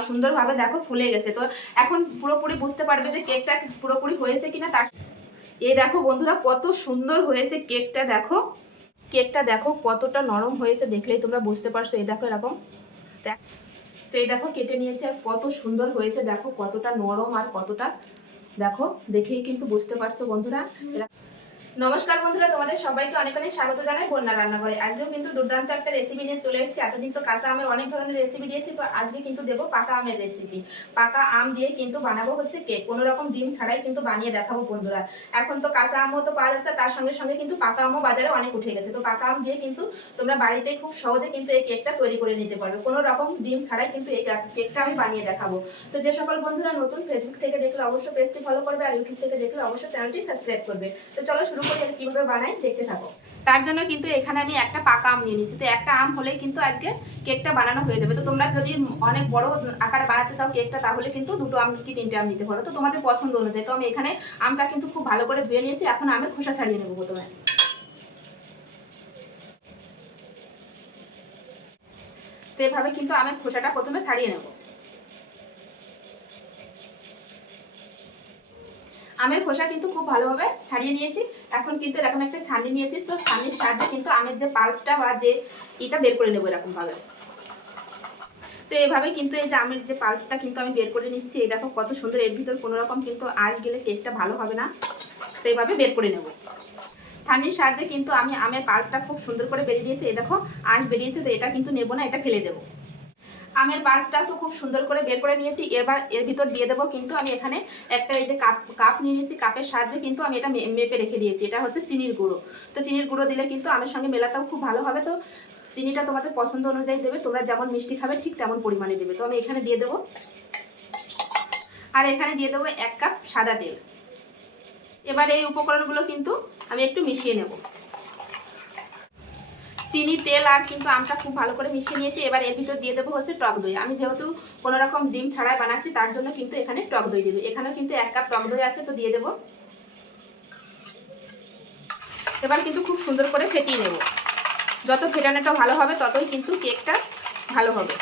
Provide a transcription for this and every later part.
সুন্দরভাবে দেখো ফুলে গেছে। তো এখন পুরোপুরি বুঝতে পারবে যে কেকটা পুরোপুরি হয়েছে কিনা তার এই দেখো বন্ধুরা, কত সুন্দর হয়েছে কেকটা দেখো। কেকটা দেখো কতটা নরম হয়েছে দেখলেই তোমরা বুঝতে পারছ, এই দেখো এরকম। তো এই দেখো কেটে নিয়েছে আর কত সুন্দর হয়েছে দেখো, কতটা নরম আর কতটা দেখো, দেখেই কিন্তু বুঝতে পারছ বন্ধুরা। এরা- নমস্কার বন্ধুরা, তোমাদের সবাইকে অনেক অনেক স্বাগত জানাই বন্যা রান্না রান্নাঘরে। আজকেও কিন্তু দুর্দান্ত একটা রেসিপি নিয়ে চলে এসেছি। এতদিন তো কাঁচা আমের অনেক ধরনের রেসিপি দিয়েছি, তো আজকে কিন্তু দেবো পাকা আমের রেসিপি পাকা আম দিয়ে কিন্তু বানাবো হচ্ছে কেক কোনো রকম ডিম ছাড়াই কিন্তু বানিয়ে দেখাবো বন্ধুরা। এখন তো কাঁচা আমও তো পাওয়া যাচ্ছে, তার সঙ্গে সঙ্গে কিন্তু পাকা আমও বাজারে অনেক উঠে গেছে। তো পাকা আম দিয়ে কিন্তু তোমরা বাড়িতে খুব সহজে কিন্তু এই কেকটা তৈরি করে নিতে পারবে। কোনো রকম ডিম ছাড়াই কিন্তু এই কেকটা আমি বানিয়ে দেখাবো। তো যে সকল বন্ধুরা নতুন ফেসবুক থেকে দেখলে অবশ্যই পেজটি ফলো করবে, আর ইউটিউব থেকে দেখলে অবশ্যই চ্যানেলটি সাবস্ক্রাইব করবে। তো চলো শুরু করি আর বানাই দেখতে থাকো। তার জন্য কিন্তু এখানে আমি একটা পাকা আম নিয়ে নিয়েছি। তো একটা আম হলেই কিন্তু আজকে কেকটা বানানো হয়ে যাবে। তো তোমরা যদি অনেক বড় আকারে বানাতে চাও কেকটা, তাহলে কিন্তু দুটো আম কি তিনটে আম নিতে পারো। তো তোমাদের পছন্দ অনুযায়ী। তো আমি এখানে আমটা কিন্তু খুব ভালো করে ধুয়ে নিয়েছি। এখন আমের খোসা ছাড়িয়ে নেব প্রথমে। তো এভাবে কিন্তু আমের খোসাটা প্রথমে ছাড়িয়ে নেব। আমের খোসা কিন্তু খুব ভালোভাবে ছাড়িয়ে নিয়েছি। এখন কিন্তু এরকম একটা ছানি নিয়েছি, তো ছানির সাহায্যে কিন্তু আমের যে পাল্পটা বা যে এটা বের করে নেব এরকম ভাবে। তো এভাবে কিন্তু এই যে আমের যে পাল্পটা কিন্তু আমি বের করে নিচ্ছি, এই দেখো কত সুন্দর, এর ভিতর কোনো রকম কিন্তু আঁশ গেলে কেকটা ভালো হবে না। তো এইভাবে বের করে নেব। ছানির সাহায্যে কিন্তু আমি আমের পাল্পটা খুব সুন্দর করে বেরিয়ে দিয়েছি, এই দেখো আঁশ বেরিয়েছে, তো এটা কিন্তু নেব না, এটা ফেলে দেবো। আমের পাল্পটা তো খুব সুন্দর করে বের করে নিয়েছি। এবার এর ভিতর দিয়ে দেবো কিন্তু আমি এখানে একটা এই যে কাপ কাপ নিয়ে নিয়েছি, কাপের সাহায্যে কিন্তু আমি এটা মেপে রেখে দিয়েছি। এটা হচ্ছে চিনির গুঁড়ো। তো চিনির গুঁড়ো দিলে কিন্তু আমের সঙ্গে মেলাটাও খুব ভালো হবে। তো চিনিটা তোমাদের পছন্দ অনুযায়ী দেবে। তোমরা যেমন মিষ্টি খাবে, ঠিক তেমন পরিমাণে দেবে। তো আমি এখানে দিয়ে দেবো। আর এখানে দিয়ে দেবো এক কাপ সাদা তেল। এবার এই উপকরণগুলো কিন্তু আমি একটু মিশিয়ে নেব। চিনি, তেল আর কিন্তু আমটা খুব ভালো করে মিশিয়ে নিয়েছি। এবার এর ভিতর দিয়ে দেবো হচ্ছে টক দই। আমি যেহেতু কোনো রকম ডিম ছাড়াই বানাচ্ছি, তার জন্য কিন্তু এখানে টক দই দেবে। এখানেও কিন্তু এক কাপ টক দই আছে, তো দিয়ে দেবো। এবার কিন্তু খুব সুন্দর করে ফেটিয়ে নেব। যত ফেটানোটা ভালো হবে, ততই কিন্তু কেকটা ভালো হবে।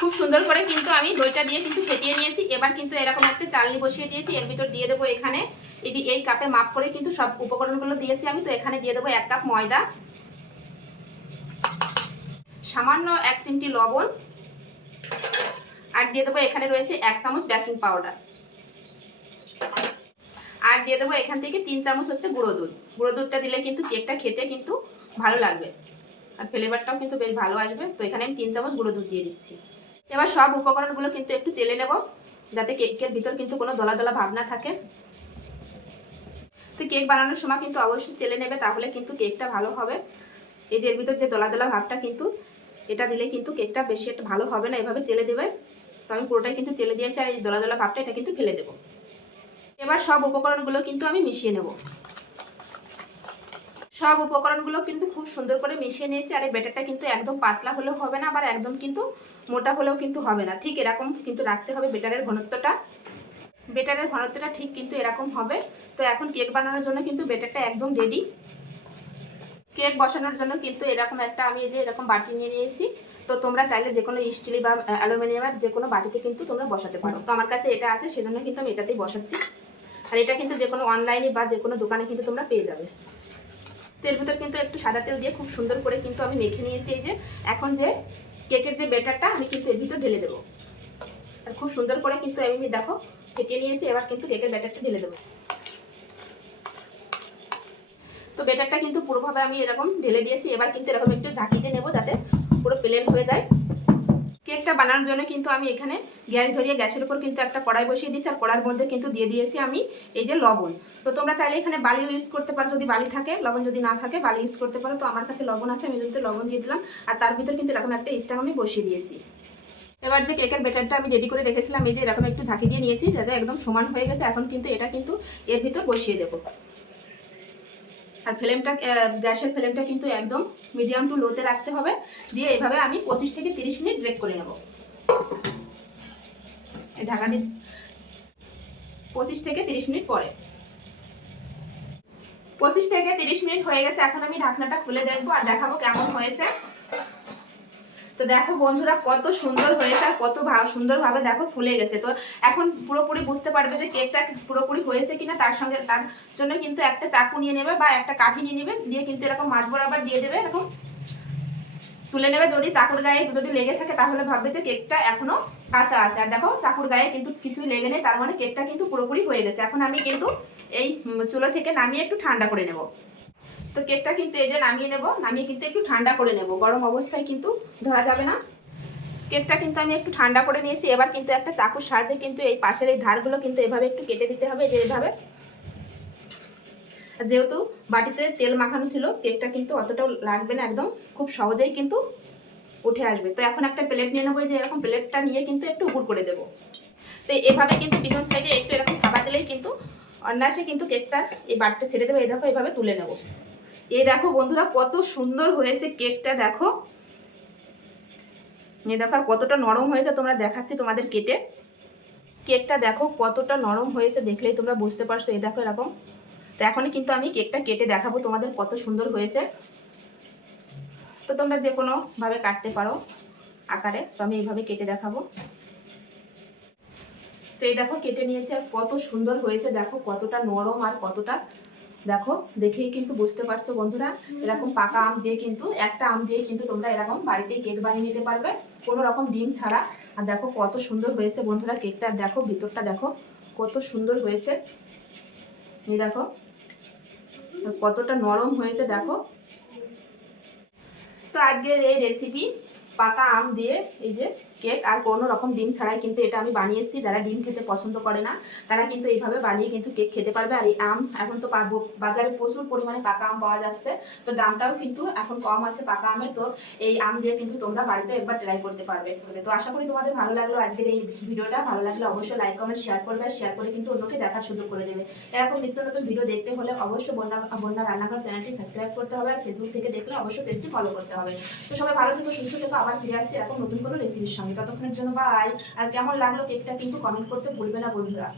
খুব সুন্দর করে কিন্তু আমি দইটা দিয়ে কিন্তু ফেটিয়ে নিয়েছি। এবার কিন্তু এরকম একটা চালনি বসিয়ে দিয়েছি। এর ভিতর দিয়ে দেবো এখানে এই কাপের মাপ করে কিন্তু সব উপকরণগুলো দিয়েছি আমি। তো এখানে দিয়ে দেবো এক কাপ ময়দা। সামান্য এক চিমটি লবণ। আর দিয়ে দেবো এখানে রয়েছে এক চামচ বেকিং পাউডার আর দিয়ে দেবো এখান থেকে তিন চামচ হচ্ছে গুঁড়ো দুধ। গুঁড়ো দুধটা দিলে কিন্তু কেকটা খেতে কিন্তু ভালো লাগবে। আর ফ্লেভারটাও কিন্তু বেশ ভালো আসবে। তো এখানে আমি তিন চামচ গুঁড়ো দুধ দিয়ে দিচ্ছি। এবার সব উপকরণগুলো কিন্তু একটু চেলে নেব, যাতে কেকের ভিতর কিন্তু কোনো দলা দলা ভাব না থাকে। তো কেক বানানোর সময় কিন্তু অবশ্যই চেলে নেবে, তাহলে কিন্তু কেকটা ভালো হবে। এই যে এর ভিতর যে দলা দলা ভাবটা কিন্তু এটা দিলে কিন্তু কেকটা বেশি একটা ভালো হবে না, এভাবে চেলে দেবে। তো আমি পুরোটাই কিন্তু চেলে দিয়েছি, আর এই দোলা দোলা ভাবটা এটা কিন্তু ফেলে দেবো। এবার সব উপকরণগুলো কিন্তু আমি মিশিয়ে নেব। সব উপকরণগুলো কিন্তু খুব সুন্দর করে মিশিয়ে নিয়েছি, আর এই ব্যাটারটা কিন্তু একদম পাতলা হলেও হবে না, আবার একদম কিন্তু মোটা হলেও কিন্তু হবে না। ঠিক এরকম কিন্তু রাখতে হবে বেটারের ঘনত্বটা। বেটারের ঘনত্বটা ঠিক কিন্তু এরকম হবে। তো এখন কেক বানানোর জন্য কিন্তু বেটারটা একদম রেডি কেক বসানোর জন্য কিন্তু এরকম একটা আমি এই যে এরকম বাটি নিয়ে নিয়েছি। তো তোমরা চাইলে যে কোনো স্টিলি বা অ্যালুমিনিয়ামের যে কোনো বাটিতে কিন্তু তোমরা বসাতে পারো। তো আমার কাছে এটা আছে, সেজন্য কিন্তু আমি এটাতেই বসাচ্ছি। আর এটা কিন্তু যে কোনো অনলাইনে বা যে কোনো দোকানে কিন্তু তোমরা পেয়ে যাবে। তেল ভিতর কিন্তু একটু সাদা তেল দিয়ে খুব সুন্দর করে কিন্তু আমি মেখে নিয়েছি এই যে। এখন যে কেকের যে বেটারটা আমি কিন্তু এর ভিতর ঢেলে দেবো। আর খুব সুন্দর করে কিন্তু আমি দেখো, ফেটিয়ে নিয়েছি, এবার কিন্তু কেকের ব্যাটারটা ঢেলে দেবো। তো বেটারটা কিন্তু পুরোভাবে আমি এরকম ঢেলে দিয়েছি। এবার কিন্তু এরকম একটু ঝাঁকিতে নেব যাতে পুরো প্লেন হয়ে যায়। কেকটা বানানোর জন্য কিন্তু আমি এখানে গ্যাস ধরিয়ে গ্যাসের উপর কিন্তু একটা কড়াই বসিয়ে দিয়েছি, আর কড়ার মধ্যে কিন্তু দিয়ে দিয়েছি আমি এই যে লবণ। তো তোমরা চাইলে এখানে বালি ইউজ করতে পারো, যদি বালি থাকে, লবণ যদি না থাকে, বালি ইউজ করতে পারো। তো আমার কাছে লবণ আছে, আমি যদি লবণ দিয়ে দিলাম। আর তার ভিতর কিন্তু এরকম একটা স্টাং আমি বসিয়ে দিয়েছি। এবার যে কেকের ব্যাটারটা আমি রেডি করে রেখেছিলাম, এই যে এরকম একটু ঝাঁকি দিয়ে নিয়েছি, যাতে একদম সমান হয়ে গেছে। এখন কিন্তু এটা কিন্তু এর ভিতর বসিয়ে দেবো। আর ফ্লেমটা গ্যাসের ফ্লেমটা কিন্তু একদম মিডিয়াম টু লোতে রাখতে হবে। দিয়ে এভাবে আমি পঁচিশ থেকে তিরিশ মিনিট ব্রেক করে নেব। ঢাকা দিয়ে পঁচিশ থেকে তিরিশ মিনিট পরে। পঁচিশ থেকে তিরিশ মিনিট হয়ে গেছে, এখন আমি ঢাকনাটা খুলে দেখব আর দেখাবো কেমন হয়েছে। তো দেখো বন্ধুরা, কত সুন্দর হয়েছে আর কত সুন্দরভাবে দেখো ফুলে গেছে। তো এখন পুরোপুরি বুঝতে পারবে যে কেকটা পুরোপুরি হয়েছে কিনা, তার সঙ্গে তার জন্য কিন্তু একটা চাকু নিয়ে নেবে বা একটা কাঠি নিয়ে নেবে, দিয়ে কিন্তু এরকম মাছ বরাবর দিয়ে দেবে এরকম তুলে নেবে। যদি চাকুর গায়ে যদি লেগে থাকে, তাহলে ভাববে যে কেকটা এখনও কাঁচা আছে। আর দেখো, চাকুর গায়ে কিন্তু কিছুই লেগে নেই, তার মানে কেকটা কিন্তু পুরোপুরি হয়ে গেছে। এখন আমি কিন্তু এই চুলো থেকে নামিয়ে একটু ঠান্ডা করে নেব। তো কেকটা কিন্তু এই যে নামিয়ে নেব। নামিয়ে কিন্তু একটু ঠান্ডা করে নেব। গরম অবস্থায় কিন্তু ধরা যাবে না। কেকটা কিন্তু আমি একটু ঠান্ডা করে নিয়েছি। এবার কিন্তু একটা চাকুর সাহায্যে কিন্তু এই পাশের এই ধারগুলো কিন্তু এভাবে একটু কেটে দিতে হবে যে এভাবে। যেহেতু বাটিতে তেল মাখানো ছিল, কেকটা কিন্তু অতটাও লাগবে না একদম। খুব সহজেই কিন্তু উঠে আসবে। তো এখন একটা প্লেট নিয়ে নেব। যে এরকম প্লেটটা নিয়ে কিন্তু একটু উপর করে দেবো। তো এভাবে কিন্তু পিছন সাইডে একটু এরকম থাবা দিলেই কিন্তু অনায়াসে কিন্তু কেকটা এই বাটিটা ছেড়ে দেবো। এই দেখো এইভাবে তুলে নেব। এই দেখো বন্ধুরা, কত সুন্দর হয়েছে কেকটা দেখো। এ দেখো আর কতটা নরম হয়েছে তোমরা দেখাচ্ছি তোমাদের কেটে। কেকটা দেখো কতটা নরম হয়েছে দেখলেই তোমরা বুঝতে পারছ, এই দেখো এরকম। তো এখনই কিন্তু আমি কেকটা কেটে দেখাবো তোমাদের কত সুন্দর হয়েছে। তো তোমরা যে কোনো ভাবে কাটতে পারো আকারে, তো আমি এইভাবে কেটে দেখাবো। তো এই দেখো কেটে নিয়েছে আর কত সুন্দর হয়েছে, দেখো কতটা নরম আর কতটা দেখো, দেখেই কিন্তু বুঝতে পারছ বন্ধুরা, এরকম পাকা আম দিয়ে কিন্তু, একটা আম দিয়ে কিন্তু তোমরা এরকম বাড়িতে কেক বানিয়ে নিতে পারবে, কোনো রকম ডিম ছাড়া। আর দেখো কত সুন্দর হয়েছে বন্ধুরা কেকটা দেখো ভিতরটা দেখো, কত সুন্দর হয়েছে। এই দেখো কতটা নরম হয়েছে দেখো। তো আজকের এই রেসিপি পাকা আম দিয়ে, এই যে কেক আর কোনো রকম ডিম ছাড়াই কিন্তু এটা আমি বানিয়েছি। যারা ডিম খেতে পছন্দ করে না, তারা কিন্তু এইভাবে বানিয়ে কিন্তু কেক খেতে পারবে। আর এই আম, এখন তো বাজারে প্রচুর পরিমাণে পাকা আম পাওয়া যাচ্ছে। তো দামটাও কিন্তু এখন কম আছে পাকা আমের। তো এই আম দিয়ে কিন্তু তোমরা বাড়িতে একবার ট্রাই করতে পারবে তো আশা করি তোমাদের ভালো লাগল আজকের এই ভিডিওটা। ভালো লাগলে অবশ্যই লাইক কমেন্ট শেয়ার করবে। আর শেয়ার করে কিন্তু অন্যকে দেখার সুযোগ করে দেবে। এরকম নিত্য নতুন ভিডিও দেখতে হলে অবশ্যই বন্যা বন্যা রান্নাঘর চ্যানেলটি সাবস্ক্রাইব করতে হবে। আর ফেসবুক থেকে দেখলে অবশ্যই পেজটি ফলো করতে হবে। তো সবাই ভালো থেকো, সুস্থ থেকো। আবার ফিরে আসছি এরকম নতুন কোনো রেসিপির সঙ্গে ততক্ষণের জন্য বাই আর কেমন লাগল কেকটা কিন্তু কমেন্ট করতে ভুলবে না বন্ধুরা।